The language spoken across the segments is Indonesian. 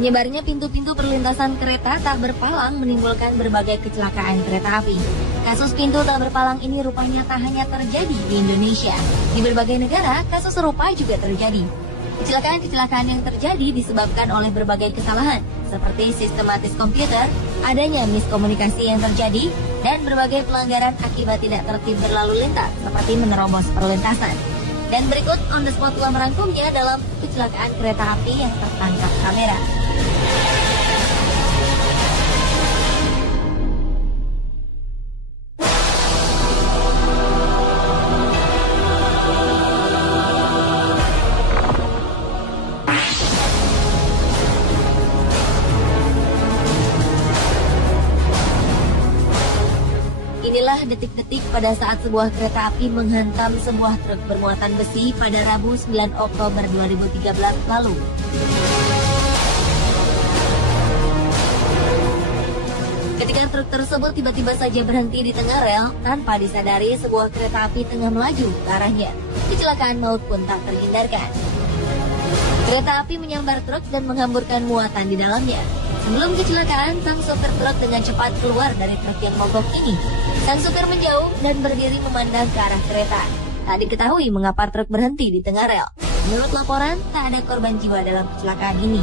Menyebarnya pintu-pintu perlintasan kereta tak berpalang menimbulkan berbagai kecelakaan kereta api. Kasus pintu tak berpalang ini rupanya tak hanya terjadi di Indonesia. Di berbagai negara, kasus serupa juga terjadi. Kecelakaan-kecelakaan yang terjadi disebabkan oleh berbagai kesalahan, seperti sistematis komputer, adanya miskomunikasi yang terjadi, dan berbagai pelanggaran akibat tidak tertib berlalu lintas, seperti menerobos perlintasan. Dan berikut on the spot telah merangkumnya dalam kecelakaan kereta api yang tertangkap kamera. Inilah detik-detik pada saat sebuah kereta api menghantam sebuah truk bermuatan besi pada Rabu 9 Oktober 2013 lalu. Ketika truk tersebut tiba-tiba saja berhenti di tengah rel tanpa disadari sebuah kereta api tengah melaju ke arahnya. Kecelakaan maut pun tak terhindarkan. Kereta api menyambar truk dan menghamburkan muatan di dalamnya. Sebelum kecelakaan, sang sopir truk dengan cepat keluar dari truk yang mogok ini. Sang sopir menjauh dan berdiri memandang ke arah kereta. Tak diketahui mengapa truk berhenti di tengah rel. Menurut laporan, tak ada korban jiwa dalam kecelakaan ini.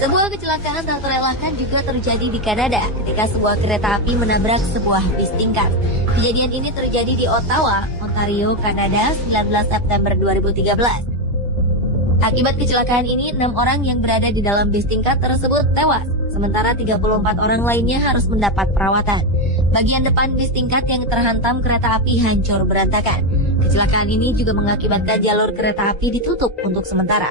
Sebuah kecelakaan tak terelakkan juga terjadi di Kanada ketika sebuah kereta api menabrak sebuah bis tingkat. Kejadian ini terjadi di Ottawa, Ontario, Kanada, 19 September 2013. Akibat kecelakaan ini, 6 orang yang berada di dalam bis tingkat tersebut tewas, sementara 34 orang lainnya harus mendapat perawatan. Bagian depan bis tingkat yang terhantam kereta api hancur berantakan. Kecelakaan ini juga mengakibatkan jalur kereta api ditutup untuk sementara.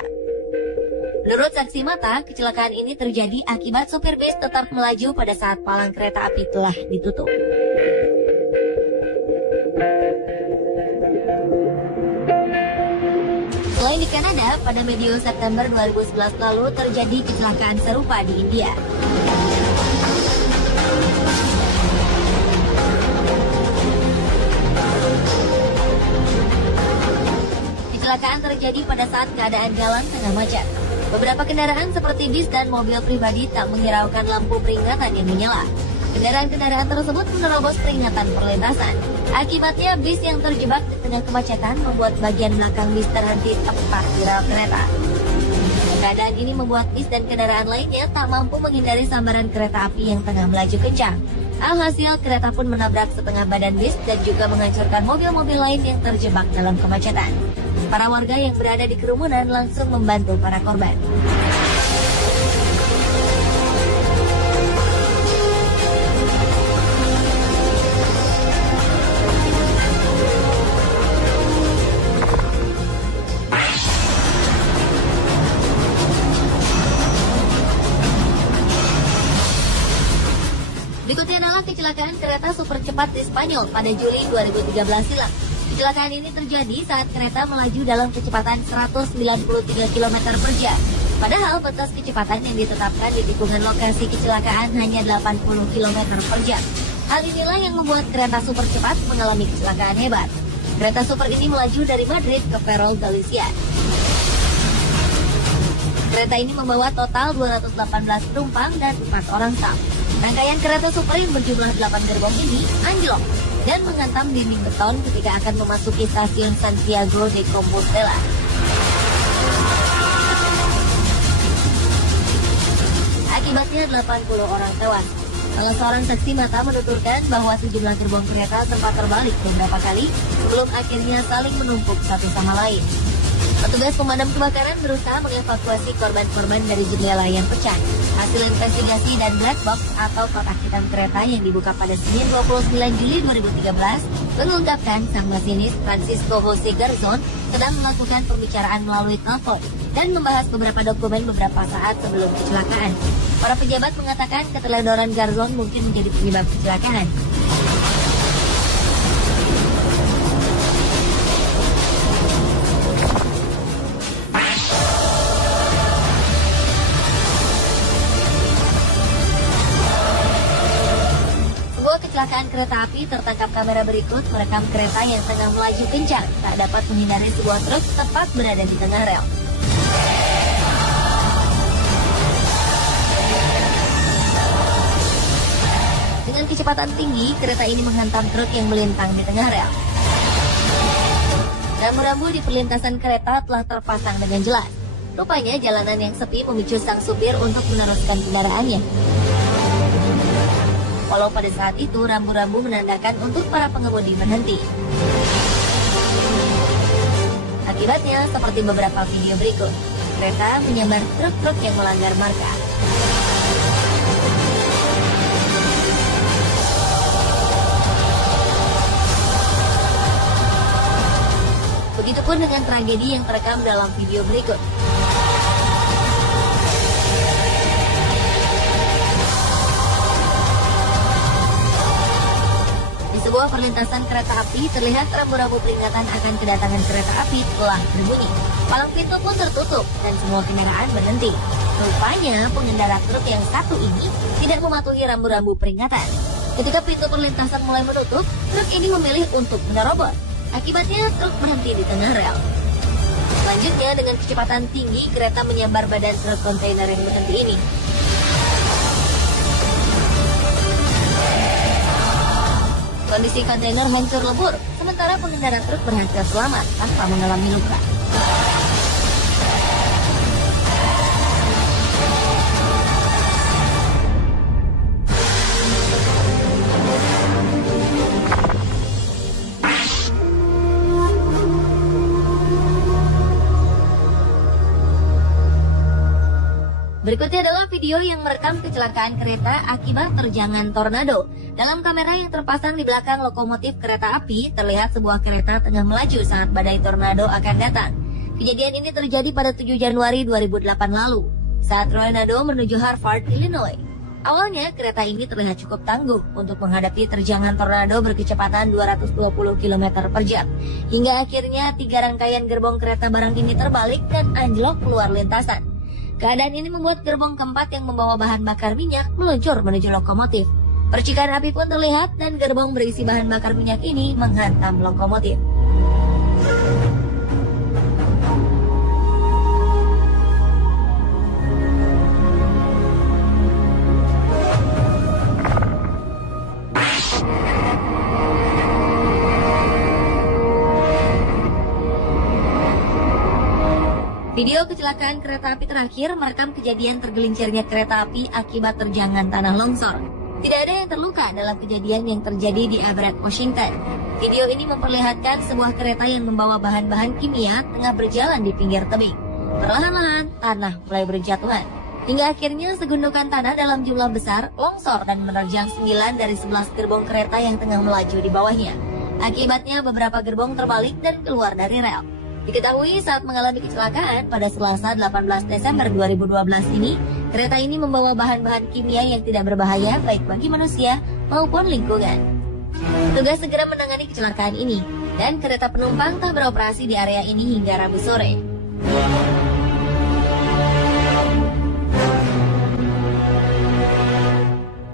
Menurut saksi mata, kecelakaan ini terjadi akibat sopir bis tetap melaju pada saat palang kereta api telah ditutup. Selain di Kanada, pada medio September 2011 lalu terjadi kecelakaan serupa di India. Kecelakaan terjadi pada saat keadaan jalan tengah macet. Beberapa kendaraan seperti bis dan mobil pribadi tak menghiraukan lampu peringatan yang menyala. Kendaraan-kendaraan tersebut menerobos peringatan perlintasan. Akibatnya bis yang terjebak di tengah kemacetan membuat bagian belakang bis terhenti tepat di rel kereta. Keadaan ini membuat bis dan kendaraan lainnya tak mampu menghindari sambaran kereta api yang tengah melaju kencang. Alhasil kereta pun menabrak setengah badan bis dan juga menghancurkan mobil-mobil lain yang terjebak dalam kemacetan. Para warga yang berada di kerumunan langsung membantu para korban. Berikutnya adalah kecelakaan kereta super cepat di Spanyol pada Juli 2013 silam. Kecelakaan ini terjadi saat kereta melaju dalam kecepatan 193 km per jam. Padahal batas kecepatan yang ditetapkan di tikungan lokasi kecelakaan hanya 80 km per jam. Hal inilah yang membuat kereta super cepat mengalami kecelakaan hebat. Kereta super ini melaju dari Madrid ke Ferrol, Galicia. Kereta ini membawa total 218 penumpang dan 4 orang staf. Rangkaian kereta super yang berjumlah 8 gerbong ini anjlok dan menghantam dinding beton ketika akan memasuki stasiun Santiago de Compostela. Akibatnya 80 orang tewas. Salah seorang saksi mata menuturkan bahwa sejumlah gerbong kereta sempat terbalik beberapa kali sebelum akhirnya saling menumpuk satu sama lain. Petugas pemadam kebakaran berusaha mengevakuasi korban-korban dari jendela yang pecah. Hasil investigasi dan black box atau kotak hitam kereta yang dibuka pada Senin 29 Juli 2013 mengungkapkan sang masinis Francisco Jose Garzon sedang melakukan pembicaraan melalui telepon dan membahas beberapa dokumen beberapa saat sebelum kecelakaan. Para pejabat mengatakan keteledoran Garzon mungkin menjadi penyebab kecelakaan. kecelakaan kereta api tertangkap kamera berikut merekam kereta yang tengah melaju kencang tak dapat menghindari sebuah truk tepat berada di tengah rel. Dengan kecepatan tinggi, kereta ini menghantam truk yang melintang di tengah rel. Rambu-rambu di perlintasan kereta telah terpasang dengan jelas. Rupanya jalanan yang sepi memicu sang supir untuk meneruskan kendaraannya. Walau pada saat itu rambu-rambu menandakan untuk para pengemudi berhenti. Akibatnya, seperti beberapa video berikut, kereta menyambar truk-truk yang melanggar marka. Begitupun dengan tragedi yang terekam dalam video berikut. Sebuah perlintasan kereta api terlihat rambu-rambu peringatan akan kedatangan kereta api telah berbunyi. Palang pintu pun tertutup dan semua kendaraan berhenti. Rupanya pengendara truk yang satu ini tidak mematuhi rambu-rambu peringatan. Ketika pintu perlintasan mulai menutup, truk ini memilih untuk menerobos. Akibatnya truk berhenti di tengah rel. Selanjutnya dengan kecepatan tinggi kereta menyambar badan truk kontainer yang berhenti ini. Kondisi kontainer hancur lebur, sementara pengendara truk berhasil selamat tanpa mengalami luka. Berikutnya adalah video yang merekam kecelakaan kereta akibat terjangan tornado. Dalam kamera yang terpasang di belakang lokomotif kereta api, terlihat sebuah kereta tengah melaju saat badai tornado akan datang. Kejadian ini terjadi pada 7 Januari 2008 lalu, saat tornado menuju Hartford, Illinois. Awalnya, kereta ini terlihat cukup tangguh untuk menghadapi terjangan tornado berkecepatan 220 km per jam. Hingga akhirnya 3 rangkaian gerbong kereta barang ini terbalik dan anjlok keluar lintasan. Keadaan ini membuat gerbong keempat yang membawa bahan bakar minyak meluncur menuju lokomotif. Percikan api pun terlihat dan gerbong berisi bahan bakar minyak ini menghantam lokomotif. Video kecelakaan kereta api terakhir merekam kejadian tergelincirnya kereta api akibat terjangan tanah longsor. Tidak ada yang terluka dalam kejadian yang terjadi di Everett, Washington. Video ini memperlihatkan sebuah kereta yang membawa bahan-bahan kimia tengah berjalan di pinggir tebing. Perlahan-lahan, tanah mulai berjatuhan. Hingga akhirnya segundukan tanah dalam jumlah besar longsor dan menerjang 9 dari 11 gerbong kereta yang tengah melaju di bawahnya. Akibatnya beberapa gerbong terbalik dan keluar dari rel. Diketahui saat mengalami kecelakaan pada Selasa 18 Desember 2012 ini, kereta ini membawa bahan-bahan kimia yang tidak berbahaya baik bagi manusia maupun lingkungan. Tugas segera menangani kecelakaan ini, dan kereta penumpang tak beroperasi di area ini hingga Rabu sore.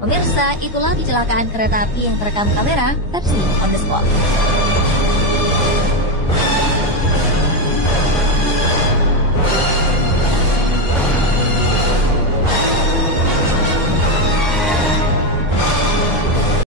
Pemirsa, itulah kecelakaan kereta api yang terekam kamera versi on the spot.